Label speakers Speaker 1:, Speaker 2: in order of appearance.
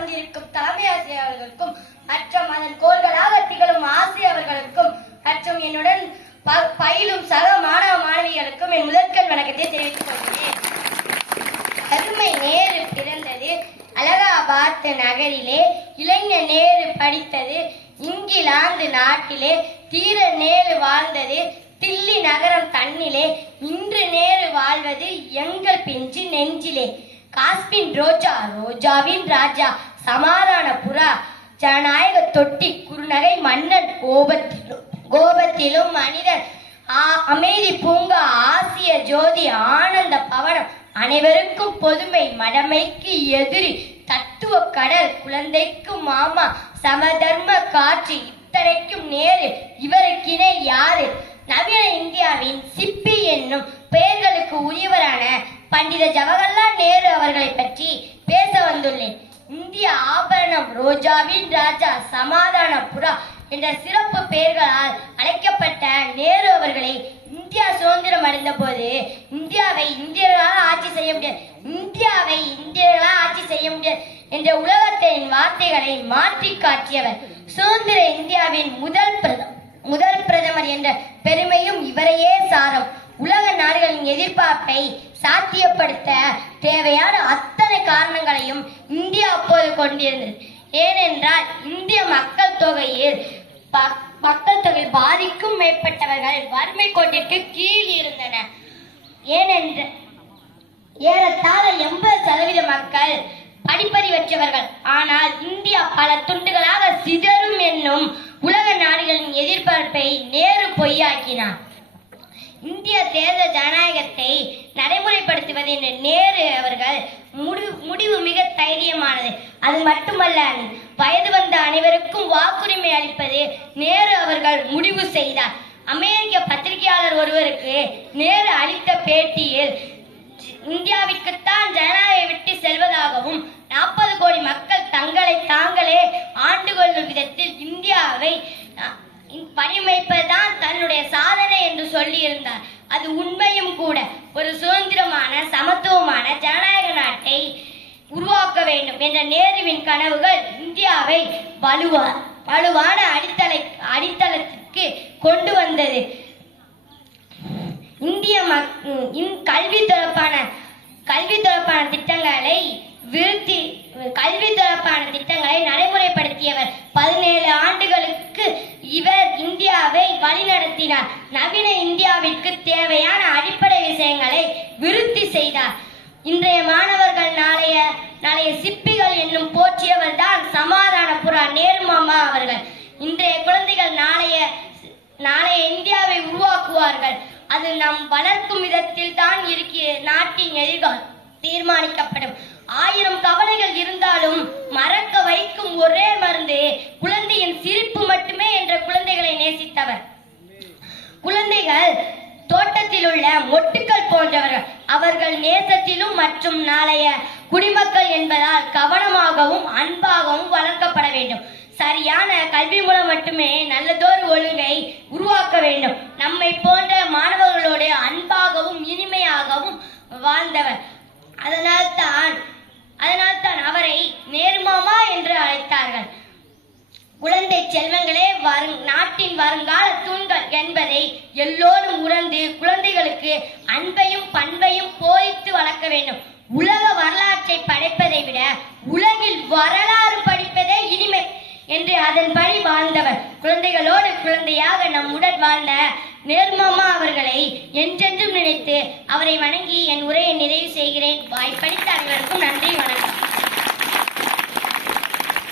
Speaker 1: அமர்ந்திருக்கும் தலைமை ஆசிரியர்களுக்கும் மற்றும் அதன் கோள்களாக திகழும் ஆசிரியர்களுக்கும் மற்றும் என்னுடன் பயிலும் சக மாணவ மாணவிகளுக்கும் என் முதற்கண் வணக்கத்தை தெரிவித்துக் கொள்கிறேன். அருமை நேரு பிறந்தது அலகாபாத் நகரிலே இளைஞர் நேரு படித்தது இங்கிலாந்து நாட்டிலே தீர நேரு வாழ்ந்தது தில்லி நகரம் தன்னிலே இன்று நேரு வாழ்வது எங்கள் பிஞ்சு நெஞ்சிலே. காஸ்பின் ரோஜா ரோஜாவின் ராஜா சமாதான புறா ஜனநாயக தொட்டி குறுநகை மன்னன் கோபத்திலும் கோபத்திலும் மனிதன். அமைதி பூங்கா ஆசிய ஜோதி ஆனந்த பவனம். அனைவருக்கும் பொதுமை மடமைக்கு எதிரி தத்துவ கடல் குழந்தைக்கு மாமா சமதர்ம காட்சி இத்தனைக்கும் நேரு இவருக்கிணை யாரு? நவீன இந்தியாவின் சிப்பி என்னும் பெயர்களுக்கு உரியவரான பண்டித ஜவஹர்லால் நேரு அவர்களை பற்றி இந்திய ஆபரணம் ரோஜாவின் ராஜா சமாதான புறா என்ற சிறப்பு பெயர்களால் அழைக்கப்பட்ட நேரு அவர்களை இந்தியா சுதந்திரம் அடைந்த போது இந்தியாவை இந்தியர்களால் ஆட்சி செய்ய முடியாது. இந்தியாவை இந்தியர்களால் ஆட்சி செய்ய முடியாது என்ற உலகத்தின் வார்த்தைகளை மாற்றி காட்டியவர் சுதந்திர இந்தியாவின் முதல் பிரதமர் முதல் பிரதமர் என்ற பெருமையும் இவரையே சாரும் உலக நாடுகளின் எதிர்பார்ப்பை சாத்தியப்படுத்த தேவையான அத்தனை காரணங்களையும் இந்தியா அப்போது கொண்டிருந்தது. ஏனென்றால் இந்திய மக்கள் தொகையில் மக்கள் தொகை பாதிக்கும் மேற்பட்டவர்கள் வறுமை கோட்டிற்கு கீழ் இருந்தனர் ஏனென்ற ஏறத்தாழ எண்பது சதவீத மக்கள் படிப்பறிவற்றவர்கள் ஆனால் இந்தியா பல துண்டுகளாக சிதறும் என்னும் உலக நாடுகளின் எதிர்பார்ப்பை நேரு பொய்யாக்கினார். இந்திய தேர்தல் ஜனநாயகத்தை நடைமுறைப்படுத்துவது என்று நேரு அவர்கள் முடிவு முடிவு மிக தைரியமானது. அது மட்டுமல்ல வயது வந்த அனைவருக்கும் வாக்குரிமை அளிப்பது நேரு அவர்கள் முடிவு செய்தார். அமெரிக்க பத்திரிகையாளர் ஒருவருக்கு நேரு அளித்த பேட்டியில் இந்தியாவிற்குத்தான் ஜனநாயகம் விட்டு செல்வதாகவும் நாற்பது கோடி மக்கள் தங்களை தாங்களே ஆண்டு கொள்ளும் விதத்தில் இந்தியாவை பணிமைப்பதுதான் தன்னுடைய சாதனை என்று சொல்லியிருந்தார். அது உண்மை கூட ஒரு சுதந்திரமான சமத்துவமான ஜனநாயக நாட்டை உருவாக்க வேண்டும் என்ற நேருவின் கனவுகள் இந்தியாவை வலுவா வலுவான அடித்தளை அடித்தளத்திற்கு கொண்டு வந்தது. இந்திய மக் கல்வி தொடர்பான கல்வி தொடர்பான திட்டங்களை விருத்தி கல்வி தொடர்பான திட்டங்களை நடைமுறைப்படுத்தியவர் பதினேழு ஆண்டுகளுக்கு இவர் இந்தியாவை வழிநடத்தினார். நவீன இந்தியாவிற்கு தேவையான அடிப்படை விஷயங்களை விருத்தி செய்தார். இன்றைய மாணவர்கள் நாளைய நாளைய சிப்பிகள் என்னும் போற்றியவர் தான் சமாதான புறா நேருமாமா அவர்கள். இன்றைய குழந்தைகள் நாளைய நாளைய இந்தியாவை உருவாக்குவார்கள். அது நம் வளர்க்கும் விதத்தில் தான் இருக்கிற நாட்டின் எதிர்காலம் தீர்மானிக்கப்படும். ஆயிரம் கவலைகள் இருந்தாலும் மறக்க வைக்கும் ஒரே மருந்து குழந்தையின் சிரிப்பு மட்டுமே என்ற குழந்தைகளை நேசித்தவர். குழந்தைகள் தோட்டத்தில் உள்ள மொட்டுக்கள் போன்றவர்கள். அவர்கள் நேசத்திலும் மற்றும் நாளைய குடிமக்கள் என்பதால் கவனமாகவும் அன்பாகவும் வளர்க்கப்பட வேண்டும். சரியான கல்வி மூலம் மட்டுமே நல்லதொரு ஒழுங்கை உருவாக்க வேண்டும். நம்மை போன்ற மாணவர்களோடு அன்பாகவும் இனிமையாகவும் வாழ்ந்தவர். அதனால்தான் அதனால்தான் அவரை நேர்மாமா என்று அழைத்தார்கள். குழந்தை செல்வங்களே வரு நாட்டின் வருங்கால தூண்கள் என்பதை எல்லோரும் என்று அதன்படி வாழ்ந்தவர். குழந்தைகளோடு குழந்தையாக நம்முடன் வாழ்ந்த நேர்மாமா அவர்களை என்றென்றும் நினைத்து அவரை வணங்கி என் உரையை நிறைவு செய்கிறேன். வாய்ப்பளித்த அனைவருக்கும் நன்றி வணக்கம்.